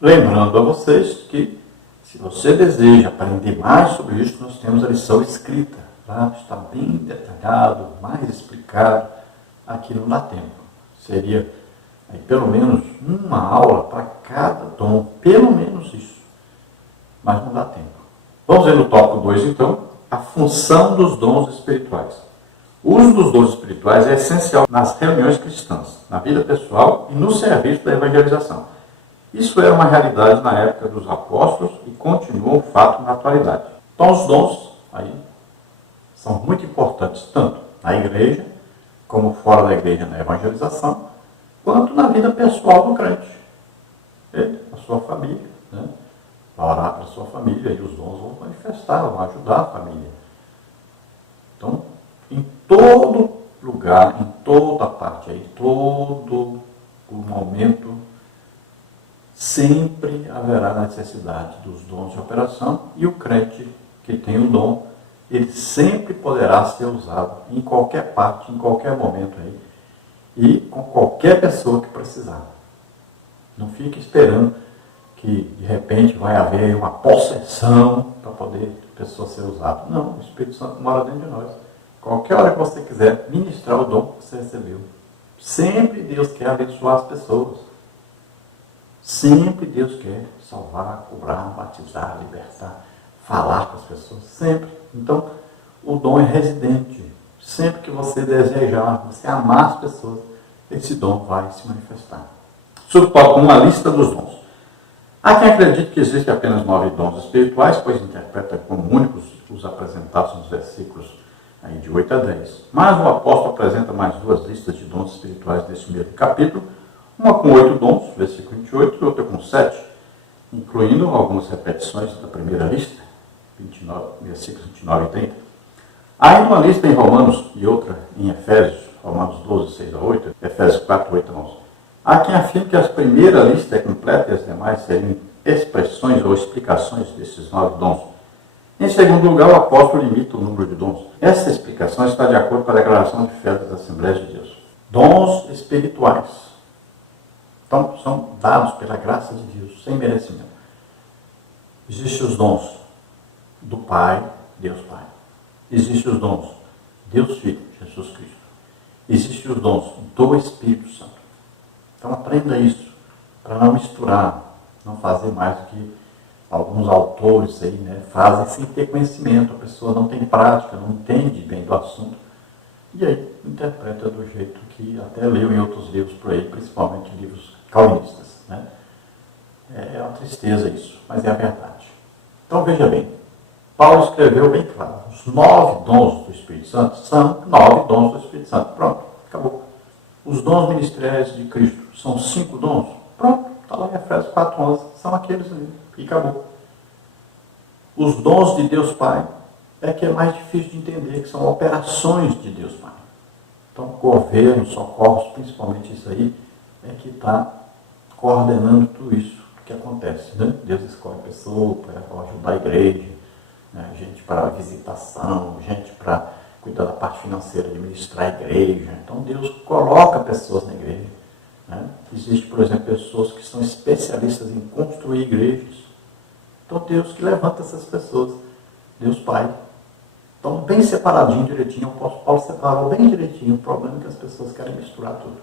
Lembrando a vocês que, se você deseja aprender mais sobre isso, nós temos a lição escrita. Lá está bem detalhado, mais explicado. Aqui não dá tempo. Seria aí, pelo menos uma aula para cada dom. Pelo menos isso. Mas não dá tempo. Vamos ver no tópico 2, então, a função dos dons espirituais. O uso dos dons espirituais é essencial nas reuniões cristãs, na vida pessoal e no serviço da evangelização. Isso era uma realidade na época dos apóstolos e continua um fato na atualidade. Então, os dons aí são muito importantes, tanto na igreja, como fora da igreja na evangelização, quanto na vida pessoal do crente. Ele, a sua família, né? Vai orar para a sua família e os dons vão manifestar, vão ajudar a família. Então, em todo lugar, em toda parte, em todo o momento, sempre haverá necessidade dos dons de operação e o crente que tem o dom, ele sempre poderá ser usado em qualquer parte, em qualquer momento aí, e com qualquer pessoa que precisar. Não fique esperando que de repente vai haver uma possessão para poder a pessoa ser usada. Não, o Espírito Santo mora dentro de nós. Qualquer hora que você quiser ministrar o dom que você recebeu. Sempre Deus quer abençoar as pessoas. Sempre Deus quer salvar, curar, batizar, libertar, falar com as pessoas. Sempre. Então, o dom é residente. Sempre que você desejar, você amar as pessoas, esse dom vai se manifestar. Subtópico 1, uma lista dos dons. Há quem acredite que existem apenas 9 dons espirituais, pois interpreta como únicos os apresentados nos versículos aí de 8 a 10. Mas o apóstolo apresenta mais 2 listas de dons espirituais nesse mesmo capítulo, uma com 8 dons, versículo 28, e outra com 7, incluindo algumas repetições da primeira lista, 29, versículos 29 e 30. Há ainda uma lista em Romanos e outra em Efésios, Romanos 12, 6 a 8, Efésios 4, 8 a 11. Há quem afirme que a primeira lista é completa e as demais seriam expressões ou explicações desses 9 dons. Em segundo lugar, o apóstolo limita o número de dons. Essa explicação está de acordo com a declaração de fé das Assembleias de Deus. Dons espirituais. Então, são dados pela graça de Deus, sem merecimento. Existem os dons do Pai, Deus Pai. Existem os dons Deus Filho, Jesus Cristo. Existem os dons do Espírito Santo. Então, aprenda isso, para não misturar, não fazer mais do que alguns autores aí, né, fazem sem ter conhecimento. A pessoa não tem prática, não entende bem do assunto. E aí, interpreta do jeito que até leu em outros livros por aí, principalmente livros calvinistas, né? É uma tristeza isso, mas é a verdade. Então veja bem, Paulo escreveu bem claro, os 9 dons do Espírito Santo são 9 dons do Espírito Santo. Pronto, acabou. Os dons ministeriais de Cristo são 5 dons. Pronto, está lá em Efésios 4:11, são aqueles ali, e acabou. Os dons de Deus Pai é que é mais difícil de entender, que são operações de Deus Pai. Então, governo, socorros, principalmente isso aí, é que está coordenando tudo isso que acontece. Né? Deus escolhe pessoas para ajudar a igreja, né? Gente para visitação, gente para cuidar da parte financeira, administrar a igreja. Então, Deus coloca pessoas na igreja. Né? Existe, por exemplo, pessoas que são especialistas em construir igrejas. Então, Deus que levanta essas pessoas. Deus Pai. Então, bem separadinho, direitinho, o apóstolo Paulo separou bem direitinho. O problema é que as pessoas querem misturar tudo.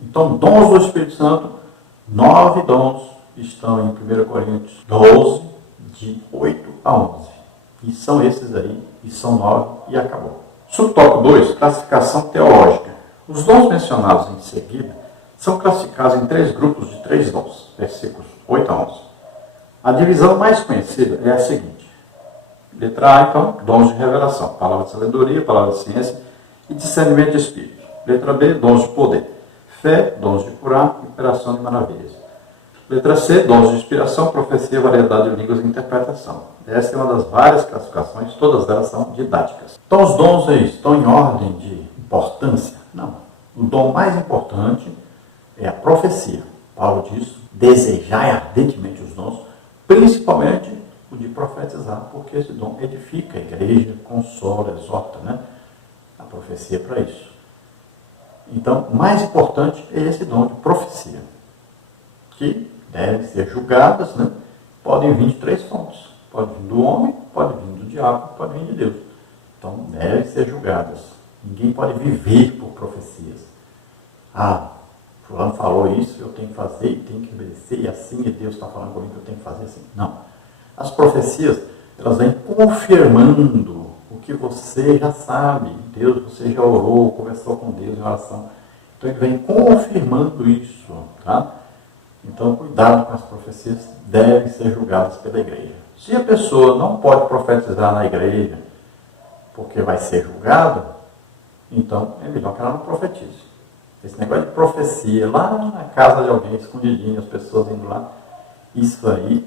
Então, dons do Espírito Santo, 9 dons estão em 1 Coríntios 12, de 8 a 11. E são esses aí, e são 9, e acabou. Subtópico 2, classificação teológica. Os dons mencionados em seguida são classificados em 3 grupos de 3 dons, versículos 8 a 11. A divisão mais conhecida é a seguinte. Letra A, então, dons de revelação, palavra de sabedoria, palavra de ciência e discernimento de espírito. Letra B, dons de poder. Fé, dons de curar e operação de maravilhas. Letra C, dons de inspiração, profecia, variedade de línguas e interpretação. Essa é uma das várias classificações, todas elas são didáticas. Então os dons aí estão em ordem de importância? Não. O dom mais importante é a profecia. Paulo diz, desejai ardentemente os dons, principalmente o de profetizar, porque esse dom edifica a igreja, consola, exorta, né? A profecia é para isso. Então, o mais importante é esse dom de profecia, que devem ser julgadas, né? Podem vir de três fontes. Pode vir do homem, pode vir do diabo, pode vir de Deus. Então, devem ser julgadas. Ninguém pode viver por profecias. Ah, fulano falou isso, eu tenho que fazer, e tenho que obedecer, e assim, e Deus está falando comigo que eu tenho que fazer assim. Não. As profecias, elas vêm confirmando o que você já sabe. Deus, você já orou, conversou com Deus em oração. Então, ele vem confirmando isso, tá? Então, cuidado com as profecias, devem ser julgadas pela igreja. Se a pessoa não pode profetizar na igreja, porque vai ser julgado, então é melhor que ela não profetize. Esse negócio de profecia, lá na casa de alguém, escondidinho, as pessoas indo lá, isso aí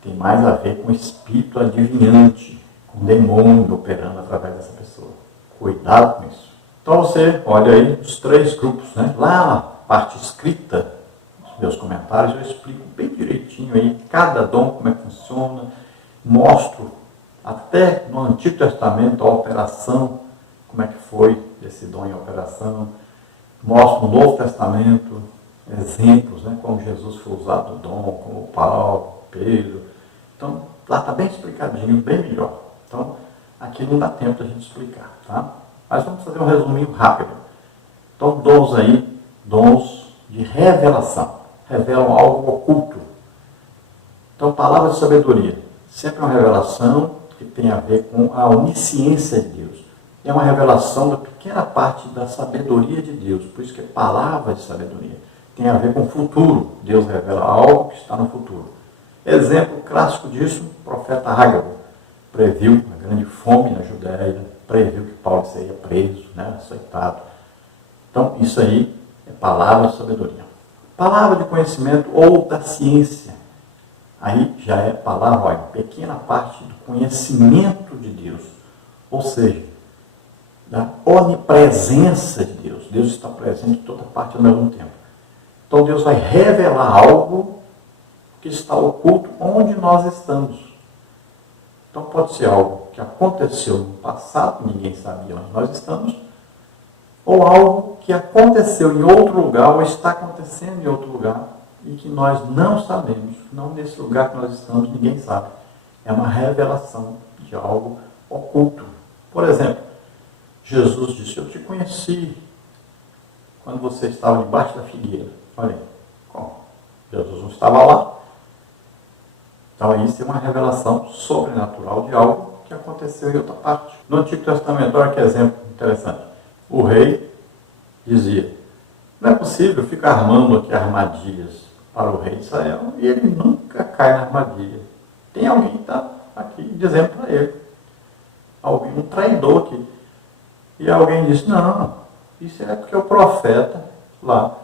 tem mais a ver com o espírito adivinhante, com o demônio operando através dessa pessoa. Cuidado com isso. Então você olha aí os três grupos, né? Lá na parte escrita, nos meus comentários, eu explico bem direitinho aí cada dom, como é que funciona, mostro até no Antigo Testamento a operação, como é que foi esse dom em operação, mostro no Novo Testamento exemplos, né, como Jesus foi usado o dom, como Paulo, Pedro. Então, lá está bem explicadinho, bem melhor. Então, aqui não dá tempo de a gente explicar, tá? Mas vamos fazer um resuminho rápido. Então, dons aí, dons de revelação. Revelam algo oculto. Então, palavra de sabedoria. Sempre uma revelação que tem a ver com a onisciência de Deus. É uma revelação da pequena parte da sabedoria de Deus. Por isso que é palavra de sabedoria. Tem a ver com o futuro. Deus revela algo que está no futuro. Exemplo clássico disso, o profeta Ágabo previu a grande fome na Judéia, previu que Paulo seria preso, né, açoitado. Então, isso aí é palavra de sabedoria. Palavra de conhecimento ou da ciência. Aí já é palavra, olha, pequena parte do conhecimento de Deus. Ou seja, da onipresença de Deus. Deus está presente em toda parte ao mesmo tempo. Então Deus vai revelar algo que está oculto onde nós estamos. Então pode ser algo que aconteceu no passado, ninguém sabia onde nós estamos, ou algo que aconteceu em outro lugar, ou está acontecendo em outro lugar, e que nós não sabemos, não nesse lugar que nós estamos, ninguém sabe. É uma revelação de algo oculto. Por exemplo, Jesus disse, eu te conheci quando você estava debaixo da figueira. Olha aí, como? Jesus não estava lá. Então isso é uma revelação sobrenatural de algo que aconteceu em outra parte. No Antigo Testamento, olha que exemplo interessante. O rei dizia, não é possível ficar armando aqui armadilhas para o rei de Israel e ele nunca cai na armadilha. Tem alguém que está aqui dizendo para ele. Alguém, um traidor aqui. E alguém disse, não, isso é porque o profeta lá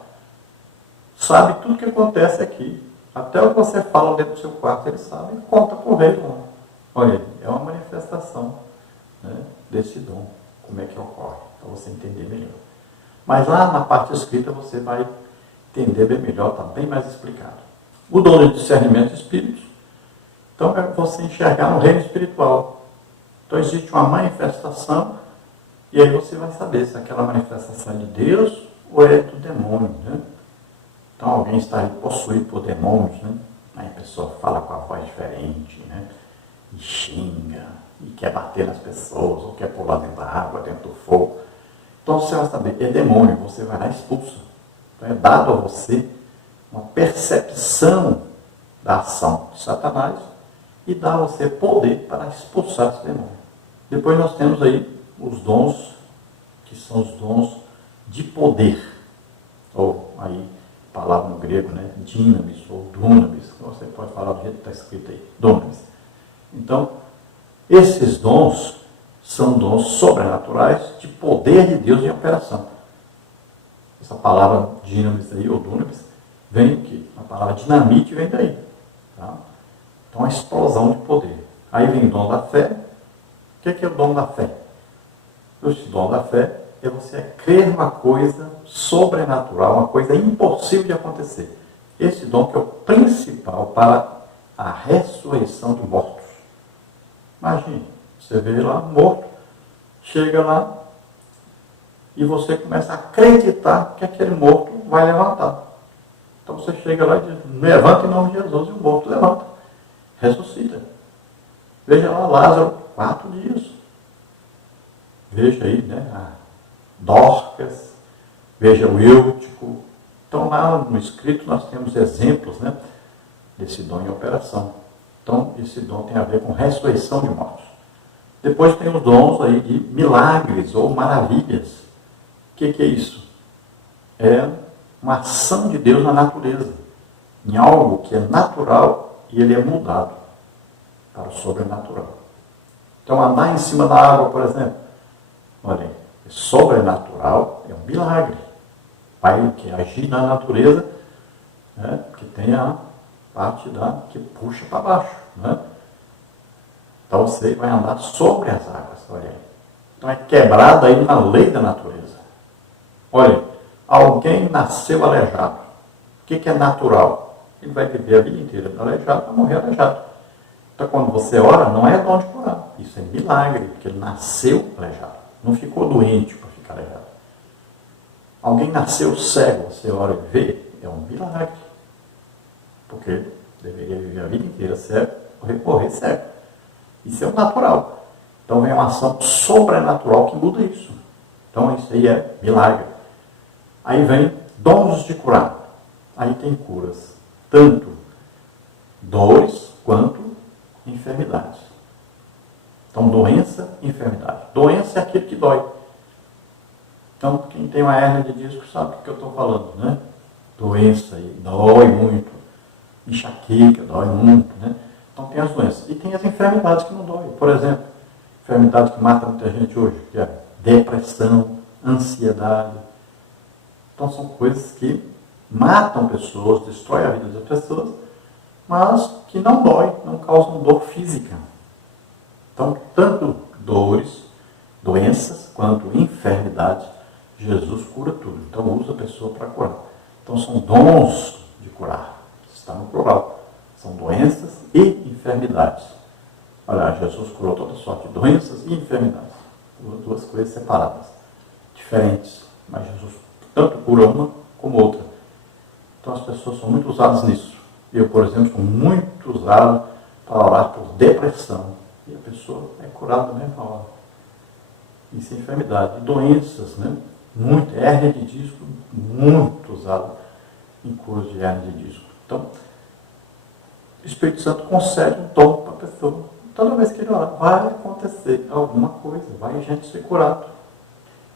sabe tudo o que acontece aqui. Até o que você fala dentro do seu quarto, ele sabe e conta para o rei lá. Olha, é uma manifestação, né, desse dom. Como é que ocorre? Para você entender melhor. Mas lá na parte escrita você vai entender bem melhor, está bem mais explicado. O dom de discernimento de espíritos, então é você enxergar no reino espiritual. Então existe uma manifestação, e aí você vai saber se aquela manifestação é de Deus ou é do demônio, né? Então alguém está possuído por demônios, né? Aí a pessoa fala com a voz diferente, né? E xinga, e quer bater nas pessoas, ou quer pular dentro da água, dentro do fogo. Então você vai saber, é demônio, você vai lá e expulsa. Então é dado a você uma percepção da ação de Satanás e dá a você poder para expulsar esse demônio. Depois nós temos aí os dons, que são os dons de poder, ou aí, palavra no grego, né, dinamis ou dunamis, você pode falar do jeito que está escrito aí, dunamis. Então, esses dons são dons sobrenaturais de poder de Deus em operação. Essa palavra dinamis aí, ou dunamis, vem do quê? A palavra dinamite vem daí. Tá? Então, a explosão de poder. Aí vem o dom da fé. O que é o dom da fé? Esse dom da fé é você crer uma coisa sobrenatural, uma coisa impossível de acontecer. Esse dom que é o principal para a ressurreição de mortos. Imagine, você vê lá morto, chega lá e você começa a acreditar que aquele morto vai levantar. Então você chega lá e diz, levanta em nome de Jesus, e o morto levanta, ressuscita. Veja lá Lázaro, 4 dias. Veja aí, né, a Dorcas, veja o Eutico. Então lá no escrito nós temos exemplos, né, desse dom em operação. Então esse dom tem a ver com ressurreição de mortos. Depois tem os dons aí de milagres ou maravilhas. O que é isso? É uma ação de Deus na natureza, em algo que é natural e ele é mudado para o sobrenatural. Então andar em cima da água, por exemplo, olha, é sobrenatural, é um milagre. Vai que agir na natureza, né, que tem a parte que puxa para baixo. Né? Então você vai andar sobre as águas, olha aí. Então é quebrado aí na lei da natureza. Olha, alguém nasceu aleijado. O que é natural? Ele vai viver a vida inteira aleijado, vai morrer aleijado. Então quando você ora, não é dom de curar. Isso é milagre, porque ele nasceu aleijado. Não ficou doente para ficar aleijado. Alguém nasceu cego, você ora e vê, é um milagre. Porque ele deveria viver a vida inteira cego, morrer cego. Isso é o natural. Então vem uma ação sobrenatural que muda isso. Então isso aí é milagre. Aí vem dons de curar. Aí tem curas, tanto dores quanto enfermidades. Então doença e enfermidade. Doença é aquilo que dói. Então quem tem uma hérnia de disco sabe o que eu estou falando, né? Doença aí, dói muito. Enxaqueca, dói muito, né? Então tem as doenças. E tem as enfermidades que não doem. Por exemplo, enfermidade que mata muita gente hoje, que é depressão, ansiedade. Então são coisas que matam pessoas, destroem a vida das pessoas, mas que não dói, não causam dor física. Então, tanto dores, doenças, quanto enfermidades, Jesus cura tudo. Então usa a pessoa para curar. Então são dons de curar. Está no plural. São doenças e enfermidades. Olha, Jesus curou toda sorte de doenças e enfermidades. Duas coisas separadas, diferentes. Mas Jesus tanto cura uma como outra. Então as pessoas são muito usadas nisso. Eu, por exemplo, sou muito usado para orar por depressão. E a pessoa é curada da mesma hora. Isso é enfermidade. E doenças, né? Muito. Hérnia de disco, muito usado em cura de hérnia de disco. Então, o Espírito Santo concede um dom para a pessoa. Toda vez que ele orar, vai acontecer alguma coisa, vai gente ser curado.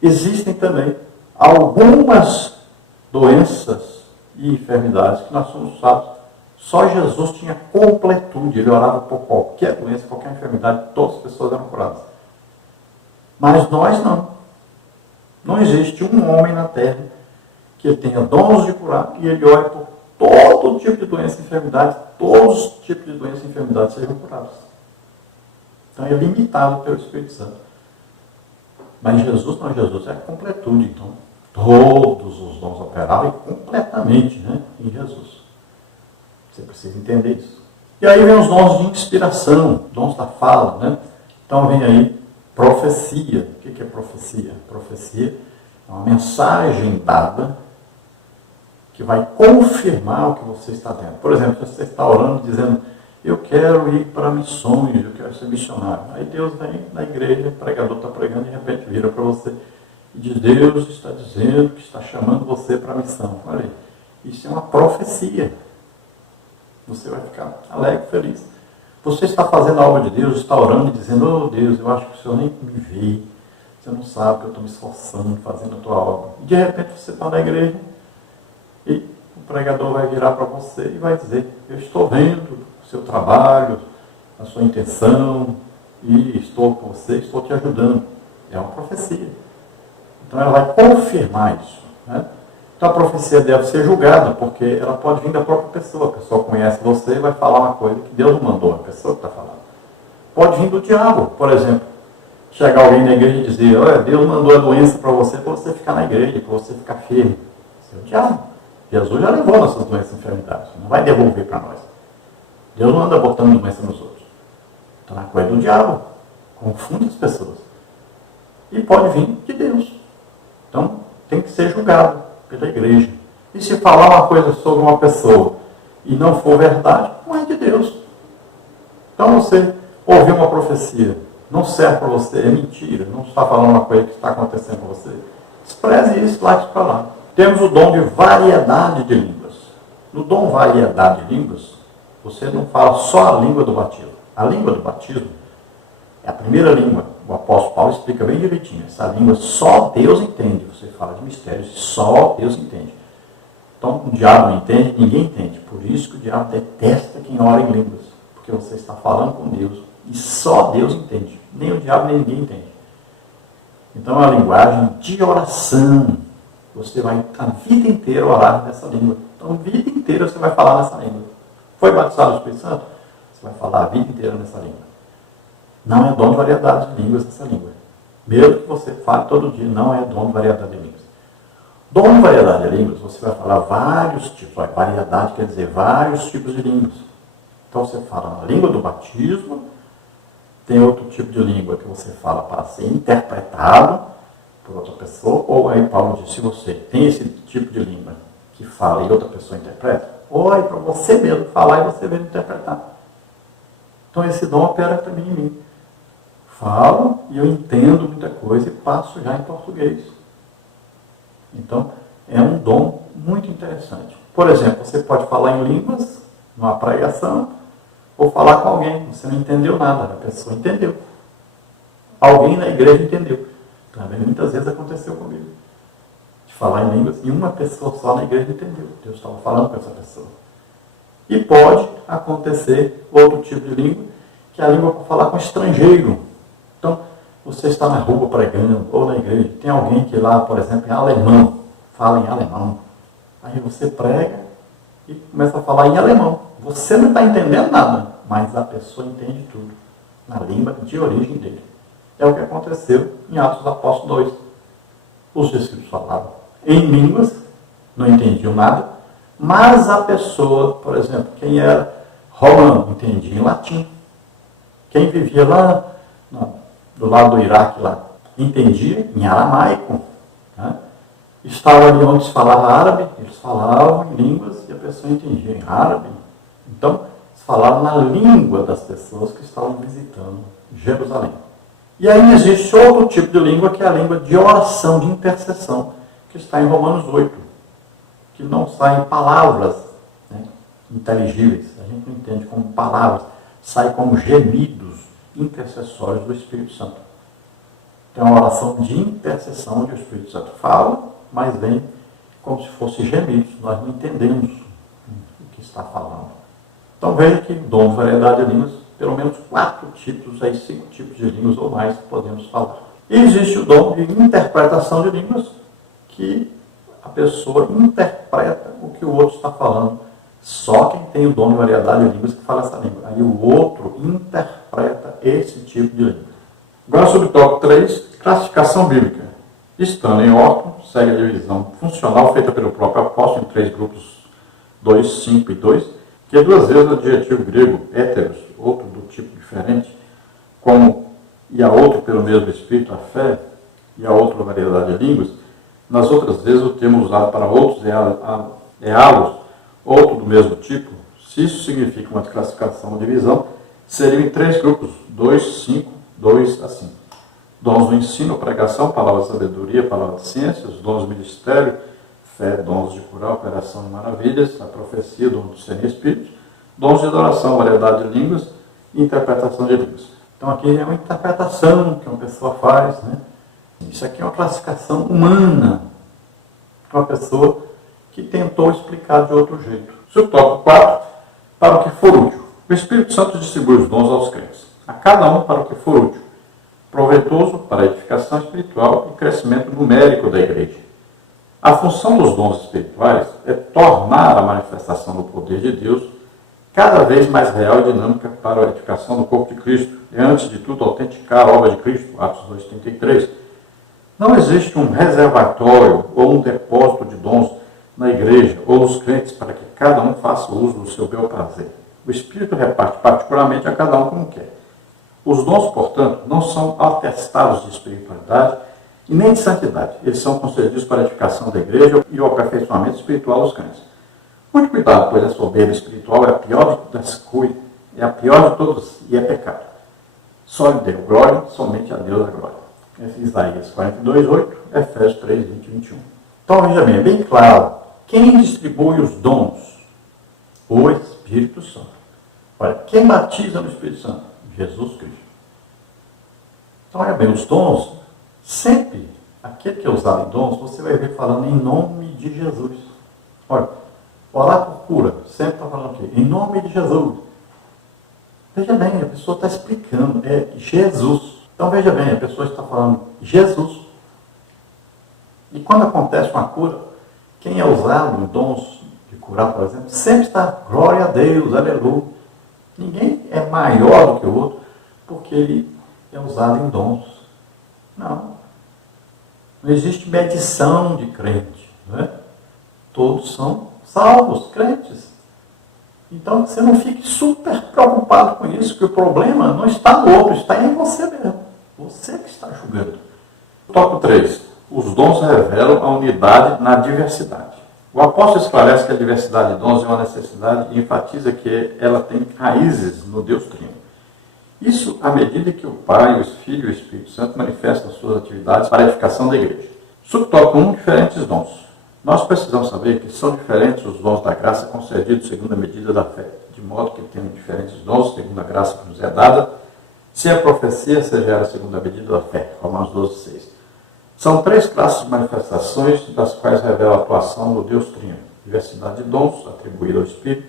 Existem também algumas doenças e enfermidades que nós somos usados. Só Jesus tinha completude, ele orava por qualquer doença, qualquer enfermidade, todas as pessoas eram curadas. Mas nós não. Não existe um homem na terra que tenha dons de curar e ele ore por todo tipo de doença e enfermidade, todos os tipos de doença e enfermidade sejam curados. Então é limitado pelo Espírito Santo. Mas Jesus não, Jesus é a completude. Então, todos os dons operaram completamente, né, em Jesus. Você precisa entender isso. E aí vem os dons de inspiração, dons da fala, né? Então vem aí profecia. O que é profecia? Profecia é uma mensagem dada que vai confirmar o que você está tendo. Por exemplo, você está orando dizendo, eu quero ir para missões, eu quero ser missionário. Aí Deus vem na igreja, o pregador está pregando e de repente vira para você e diz, Deus está dizendo que está chamando você para a missão. Olha aí, isso é uma profecia. Você vai ficar alegre, feliz. Você está fazendo a obra de Deus, está orando e dizendo, oh Deus, eu acho que o Senhor nem me vê. Você não sabe que eu estou me esforçando, fazendo a tua obra. E de repente você está na igreja e o pregador vai virar para você e vai dizer, eu estou vendo o seu trabalho, a sua intenção, e estou com você, estou te ajudando. É uma profecia. Então ela vai confirmar isso. Né? Então a profecia deve ser julgada, porque ela pode vir da própria pessoa. A pessoa conhece você e vai falar uma coisa que Deus não mandou, a pessoa que está falando. Pode vir do diabo, por exemplo. Chegar alguém na igreja e dizer, olha, Deus mandou a doença para você ficar na igreja, para você ficar firme. Isso é o diabo. Jesus já levou nossas doenças e enfermidades. Não vai devolver para nós. Deus não anda botando doença nos outros. Então a coisa do diabo. Confunde as pessoas. E pode vir de Deus. Então tem que ser julgado pela igreja. E se falar uma coisa sobre uma pessoa e não for verdade, não é de Deus. Então você ouviu uma profecia, não serve para você, é mentira, não está falando uma coisa que está acontecendo com você. Despreze isso, largue isso para lá. Temos o dom de variedade de línguas. No dom variedade de línguas, você não fala só a língua do batismo. A língua do batismo é a primeira língua. O apóstolo Paulo explica bem direitinho. Essa língua só Deus entende. Você fala de mistérios, só Deus entende. Então, o diabo não entende, ninguém entende. Por isso que o diabo detesta quem ora em línguas. Porque você está falando com Deus e só Deus entende. Nem o diabo, nem ninguém entende. Então, é uma linguagem de oração. Você vai a vida inteira orar nessa língua. Então, a vida inteira você vai falar nessa língua. Foi batizado no Espírito Santo? Você vai falar a vida inteira nessa língua. Não é dom de variedade de línguas essa língua. Mesmo que você fale todo dia, não é dom de variedade de línguas. Dom de variedade de línguas, você vai falar vários tipos. Variedade quer dizer vários tipos de línguas. Então você fala na língua do batismo, tem outro tipo de língua que você fala para ser interpretado por outra pessoa, ou aí Paulo diz, se você tem esse tipo de língua que fala e outra pessoa interpreta, ou aí para você mesmo falar e você mesmo interpretar. Então esse dom opera também em mim. Falo e eu entendo muita coisa e passo já em português. Então é um dom muito interessante. Por exemplo, você pode falar em línguas numa pregação ou falar com alguém. Você não entendeu nada, a pessoa entendeu. Alguém na igreja entendeu. Também muitas vezes aconteceu comigo. De falar em línguas e uma pessoa só na igreja entendeu. Deus estava falando com essa pessoa. E pode acontecer outro tipo de língua, que é a língua para falar com estrangeiro. Então, você está na rua pregando, ou na igreja, tem alguém que lá, por exemplo, é alemão, fala em alemão. Aí você prega e começa a falar em alemão. Você não está entendendo nada, mas a pessoa entende tudo, na língua de origem dele. É o que aconteceu em Atos dos Apóstolos 2. Os discípulos falavam em línguas, não entendiam nada, mas a pessoa, por exemplo, quem era romano, entendia em latim. Quem vivia lá do lado do Iraque, lá, entendia em aramaico. Né? Estava ali onde se falava árabe, eles falavam em línguas e a pessoa entendia em árabe. Então, se falava na língua das pessoas que estavam visitando Jerusalém. E aí existe outro tipo de língua, que é a língua de oração, de intercessão, que está em Romanos 8, que não saem palavras, né, inteligíveis. A gente não entende como palavras, sai como gemidos intercessórios do Espírito Santo. Tem uma oração de intercessão onde o Espírito Santo fala, mas vem como se fosse gemidos. Nós não entendemos o que está falando. Então veja que dom de variedade de línguas, pelo menos 4 tipos, aí 5 tipos de línguas ou mais podemos falar. E existe o dom de interpretação de línguas, que a pessoa interpreta o que o outro está falando. Só quem tem o dom de variedade de línguas que fala essa língua. Aí o outro interpreta esse tipo de língua. Agora, sobre o tópico 3, classificação bíblica. Stanley Orton segue a divisão funcional feita pelo próprio apóstolo em 3 grupos, 2, 5 e 2, que é 2 vezes o adjetivo grego héteros, outro do tipo diferente, como e a outro pelo mesmo espírito, a fé, e a outra variedade de línguas. Nas outras vezes o termo usado para outros ealos, outro do mesmo tipo. Se isso significa uma classificação ou divisão, seriam em 3 grupos, 2, 5, 2 a 5. Dons do ensino, pregação, palavra de sabedoria, palavra de ciência, os dons do ministério, fé, dons de curar, operação de maravilhas, a profecia, dom do ser e espírito, dons de adoração, variedade de línguas e interpretação de línguas. Então aqui é uma interpretação que uma pessoa faz, né? Isso aqui é uma classificação humana, uma pessoa que tentou explicar de outro jeito. Subtópico 4, para o que for útil. O Espírito Santo distribui os dons aos crentes, a cada um para o que for útil, proveitoso para a edificação espiritual e crescimento numérico da igreja. A função dos dons espirituais é tornar a manifestação do poder de Deus cada vez mais real e dinâmica para a edificação do corpo de Cristo, e antes de tudo autenticar a obra de Cristo, Atos 2,33. Não existe um reservatório ou um depósito de dons na igreja ou nos crentes para que cada um faça uso do seu bel prazer. O Espírito reparte particularmente a cada um como quer. Os dons, portanto, não são atestados de espiritualidade e nem de santidade. Eles são concedidos para a edificação da igreja e o aperfeiçoamento espiritual dos crentes. Muito cuidado, pois a soberba espiritual é a pior das coisas, é a pior de todos e é pecado. Só lhe deu glória, somente a Deus a glória. Isaías 42, 8, Efésios 3, 20 e 21. Então, veja bem, é bem claro, quem distribui os dons? O Espírito Santo. Olha, quem batiza no Espírito Santo? Jesus Cristo. Então, olha bem, os dons, sempre, aquele que é usado em dons, você vai ver falando em nome de Jesus. Olha, orar por cura, sempre está falando aqui, em nome de Jesus. Veja bem, a pessoa está explicando, é Jesus. Então, veja bem, a pessoa está falando Jesus. E quando acontece uma cura, quem é usado em dons de curar, por exemplo, sempre está, glória a Deus, aleluia. Ninguém é maior do que o outro, porque ele é usado em dons. Não. Não existe medição de crente. Não é? Todos são salvos, crentes. Então, você não fique super preocupado com isso, que o problema não está no outro, está em você mesmo. Você que está julgando. Tópico 3. Os dons revelam a unidade na diversidade. O apóstolo esclarece que a diversidade de dons é uma necessidade e enfatiza que ela tem raízes no Deus Trino. Isso à medida que o Pai, o Filho e o Espírito Santo manifestam suas atividades para a edificação da igreja. Subtópico 1. Diferentes dons. Nós precisamos saber que são diferentes os dons da graça concedidos segundo a medida da fé, de modo que temos diferentes dons segundo a graça que nos é dada, se a profecia seja segundo a medida da fé. Romanos 12, 6. São 3 classes de manifestações das quais revela a atuação do Deus Trino. Diversidade de dons atribuída ao Espírito,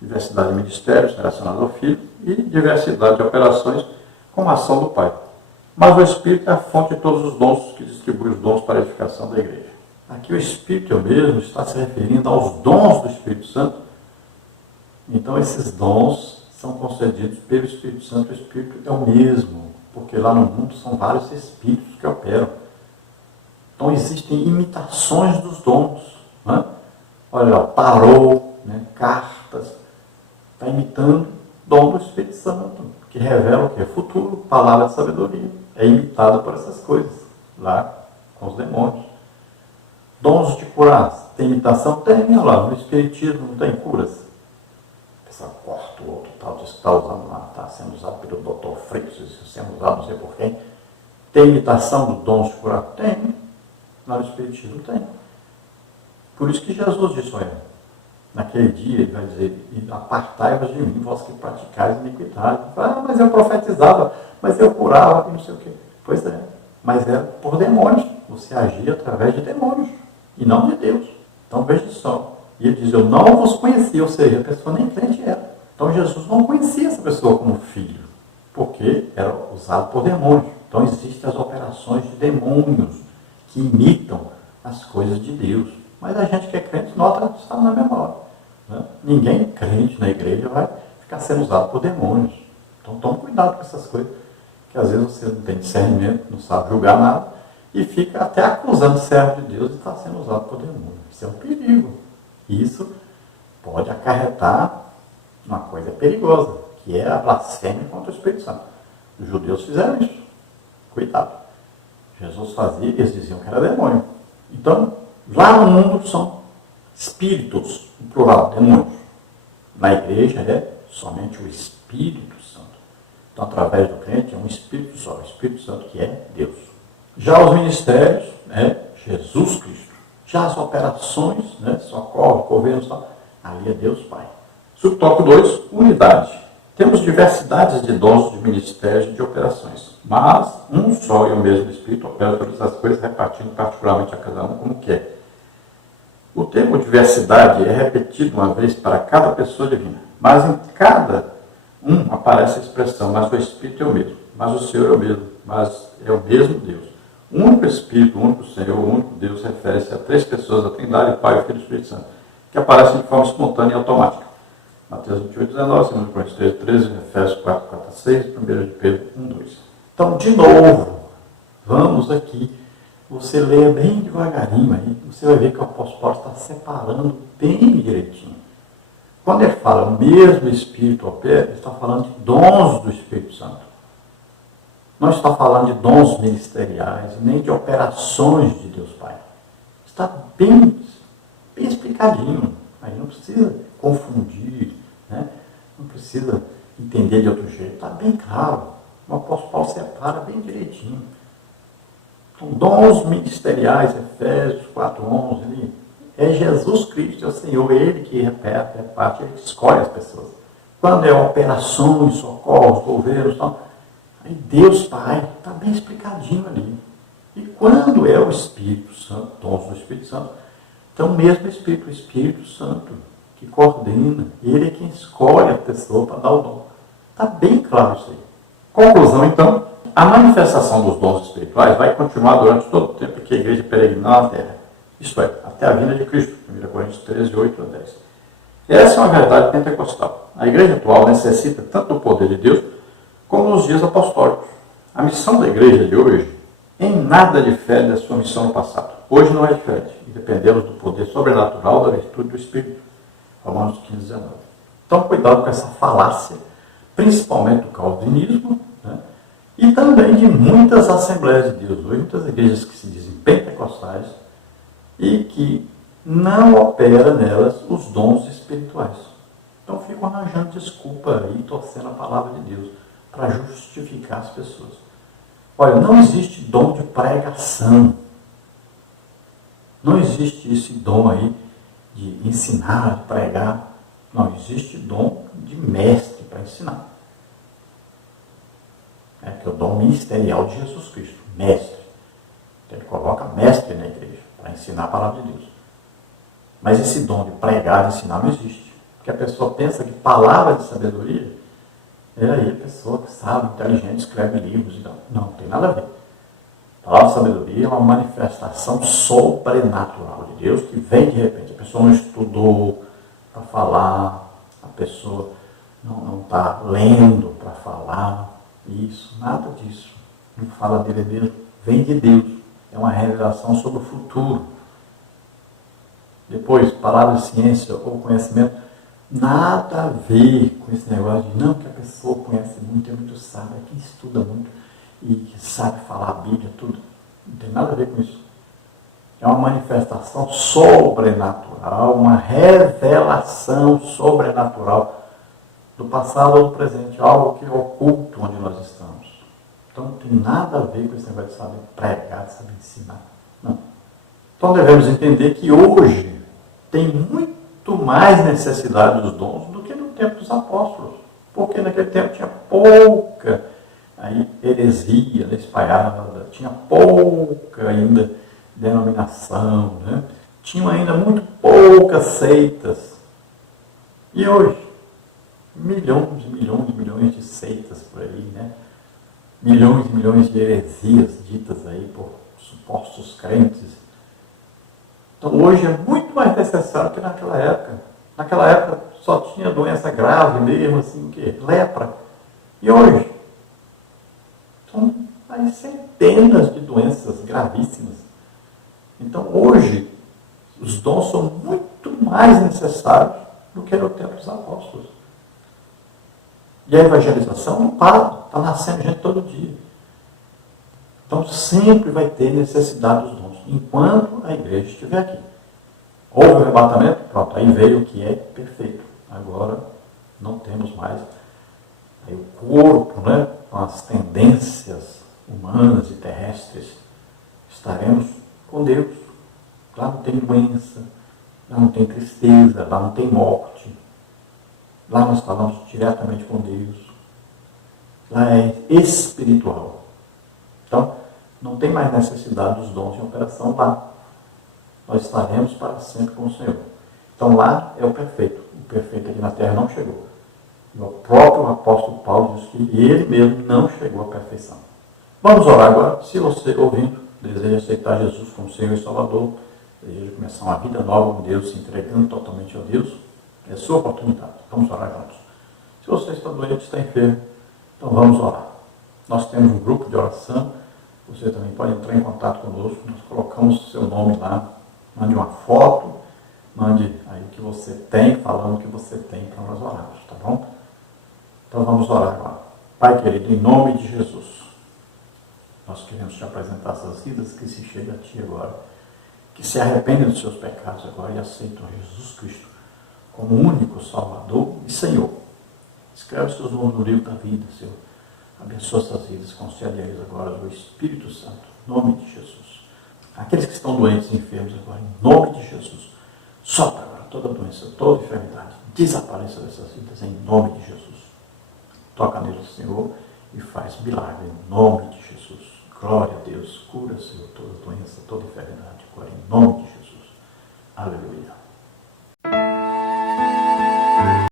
diversidade de ministérios relacionados ao Filho e diversidade de operações como a ação do Pai. Mas o Espírito é a fonte de todos os dons que distribui os dons para a edificação da igreja. Aqui o Espírito é o mesmo, está se referindo aos dons do Espírito Santo. Então esses dons são concedidos pelo Espírito Santo. O Espírito é o mesmo, porque lá no mundo são vários Espíritos que operam. Então existem imitações dos dons. Né? Olha lá, tarô, né? Cartas. Está imitando o dom do Espírito Santo, que revela o que é futuro, palavra de sabedoria. É imitado por essas coisas, lá com os demônios. Dons de curar, tem imitação? Tem, olha lá, no Espiritismo não tem curas. O pessoal corta o outro, tal, diz que está usando lá, está sendo usado pelo Dr. Fritz, está sendo usado não sei por quem. Tem imitação dos dons de curar? Tem. Lá no Espiritismo tem. Por isso que Jesus disse, olha, naquele dia ele vai dizer, apartai-vos de mim, vós que praticais iniquidade. Mas eu profetizava, mas eu curava, e não sei o quê. Pois é, mas era por demônios. Você agia através de demônios. E não de Deus. Então veja só. E ele diz, eu não vos conhecia, ou seja, a pessoa nem crente era. Então Jesus não conhecia essa pessoa como filho, porque era usado por demônios. Então existem as operações de demônios que imitam as coisas de Deus. Mas a gente que é crente nota que está na mesma hora. Né? Ninguém crente na igreja vai ficar sendo usado por demônios. Então tome cuidado com essas coisas, que às vezes você não tem discernimento, não sabe julgar nada, e fica até acusando o servo de Deus e está sendo usado por demônio. Isso é um perigo. Isso pode acarretar uma coisa perigosa, que é a blasfêmia contra o Espírito Santo. Os judeus fizeram isso. Cuidado. Jesus fazia, eles diziam que era demônio. Então, lá no mundo são espíritos, no plural, demônios. Na igreja é somente o Espírito Santo. Então, através do crente, é um Espírito só, o Espírito Santo que é Deus. Já os ministérios é Jesus Cristo. Já as operações, né, socorro, governo, só, ali é Deus Pai. Subtópico 2, unidade. Temos diversidades de dons, de ministérios e de operações, mas um só e o mesmo Espírito opera todas as coisas, repartindo particularmente a cada um como quer. O termo diversidade é repetido uma vez para cada pessoa divina, mas em cada um aparece a expressão, mas o Espírito é o mesmo, mas o Senhor é o mesmo, mas é o mesmo Deus. O único Espírito, o único Senhor, o único Deus refere-se a 3 pessoas da Trindade, o Pai, o Filho e o Espírito Santo, que aparecem de forma espontânea e automática. Mateus 28, 19, 2 Coríntios 13, 13, Efésios 4, 4 a 6, 1 de Pedro 1, 2. Então, de novo, vamos aqui. Você leia bem devagarinho aí, você vai ver que o apóstolo Paulo está separando bem direitinho. Quando ele fala o mesmo Espírito opera, ele está falando de dons do Espírito Santo. Não está falando de dons ministeriais, nem de operações de Deus Pai. Está bem explicadinho. Aí não precisa confundir, né? Não precisa entender de outro jeito. Está bem claro. O apóstolo Paulo separa bem direitinho. Então, dons ministeriais, Efésios 4:11, ele é Jesus Cristo, é o Senhor, Ele que reparte, Ele que escolhe as pessoas. Quando é operações, socorros, governos, então, aí Deus Pai, está bem explicadinho ali. E quando é o Espírito Santo, dons do Espírito Santo, então o mesmo Espírito, o Espírito Santo, que coordena, Ele é quem escolhe a pessoa para dar o dom. Está bem claro isso aí. Conclusão, então, a manifestação dos dons espirituais vai continuar durante todo o tempo que a igreja peregrinar na terra. Isto é, até a vinda de Cristo. 1 Coríntios 13, 8 a 10. Essa é uma verdade pentecostal. A igreja atual necessita tanto do poder de Deus como nos dias apostólicos. A missão da igreja de hoje em nada difere da sua missão no passado. Hoje não é diferente. E dependemos do poder sobrenatural da virtude do Espírito. Romanos 15, 19. Então, cuidado com essa falácia, principalmente do calvinismo, né? E também de muitas Assembleias de Deus, muitas igrejas que se dizem pentecostais e que não opera nelas os dons espirituais. Então ficam arranjando desculpa aí, torcendo a palavra de Deus para justificar as pessoas. Olha, não existe dom de pregação. Não existe esse dom aí de ensinar, de pregar. Não, existe dom de mestre para ensinar. Que é o dom ministerial de Jesus Cristo, mestre. Então, ele coloca mestre na igreja para ensinar a palavra de Deus. Mas esse dom de pregar, de ensinar, não existe. Porque a pessoa pensa que palavra de sabedoria é aí a pessoa que sabe, inteligente, escreve livros e tal. Não, não tem nada a ver. A palavra de sabedoria é uma manifestação sobrenatural de Deus que vem de repente. A pessoa não estudou para falar, a pessoa não está lendo para falar. Isso, nada disso. Não fala dele mesmo, vem de Deus. É uma revelação sobre o futuro. Depois, palavra de ciência ou conhecimento, nada a ver com esse negócio de não, que a pessoa conhece muito, é muito sábia, quem estuda muito e que sabe falar a Bíblia, tudo. Não tem nada a ver com isso. É uma manifestação sobrenatural, uma revelação sobrenatural do passado ou do presente, algo que é oculto onde nós estamos. Então não tem nada a ver com esse negócio de saber pregar, de saber ensinar. Não. Então devemos entender que hoje tem muito mais necessidade dos dons do que no tempo dos apóstolos. Porque naquele tempo tinha pouca heresia espalhada, tinha pouca ainda denominação, né? Tinham ainda muito poucas seitas. E hoje? Milhões e milhões e milhões de seitas por aí, né? Milhões e milhões de heresias ditas aí por supostos crentes. Então hoje é muito mais necessário que naquela época. Naquela época só tinha doença grave mesmo, assim, o quê? Lepra. E hoje? São aí centenas de doenças gravíssimas. Então hoje os dons são muito mais necessários do que no tempo dos apóstolos. E a evangelização não para, está nascendo gente todo dia. Então sempre vai ter necessidade dos dons, enquanto a igreja estiver aqui. Houve o arrebatamento, pronto, aí veio o que é perfeito. Agora não temos mais aí o corpo, né, com as tendências humanas e terrestres. Estaremos com Deus. Lá não tem doença, lá não tem tristeza, lá não tem morte. Lá nós falamos diretamente com Deus. Lá é espiritual. Então, não tem mais necessidade dos dons de operação lá. Nós estaremos para sempre com o Senhor. Então, lá é o perfeito. O perfeito aqui na terra não chegou. O próprio apóstolo Paulo diz que ele mesmo não chegou à perfeição. Vamos orar agora. Se você, ouvindo, deseja aceitar Jesus como Senhor e Salvador, deseja começar uma vida nova com Deus, se entregando totalmente a Deus, é a sua oportunidade. Vamos orar juntos. Se você está doente, está enfermo, então vamos orar. Nós temos um grupo de oração. Você também pode entrar em contato conosco. Nós colocamos o seu nome lá. Mande uma foto. Mande aí o que você tem, falando o que você tem para nós orarmos, tá bom? Então vamos orar agora. Pai querido, em nome de Jesus, Nós queremos te apresentar essas vidas que se chegam a Ti agora, que se arrependem dos seus pecados agora e aceitam Jesus Cristo como único Salvador e Senhor. Escreve os teus nomes no livro da vida, Senhor. Abençoa essas vidas, concede a eles agora o Espírito Santo, em nome de Jesus. Aqueles que estão doentes e enfermos agora, em nome de Jesus, sopra agora toda doença, toda enfermidade, desapareça dessas vidas, em nome de Jesus. Toca neles, Senhor, e faz milagre, em nome de Jesus. Glória a Deus, cura, Senhor, toda doença, toda enfermidade, agora, em nome de Jesus. Aleluia.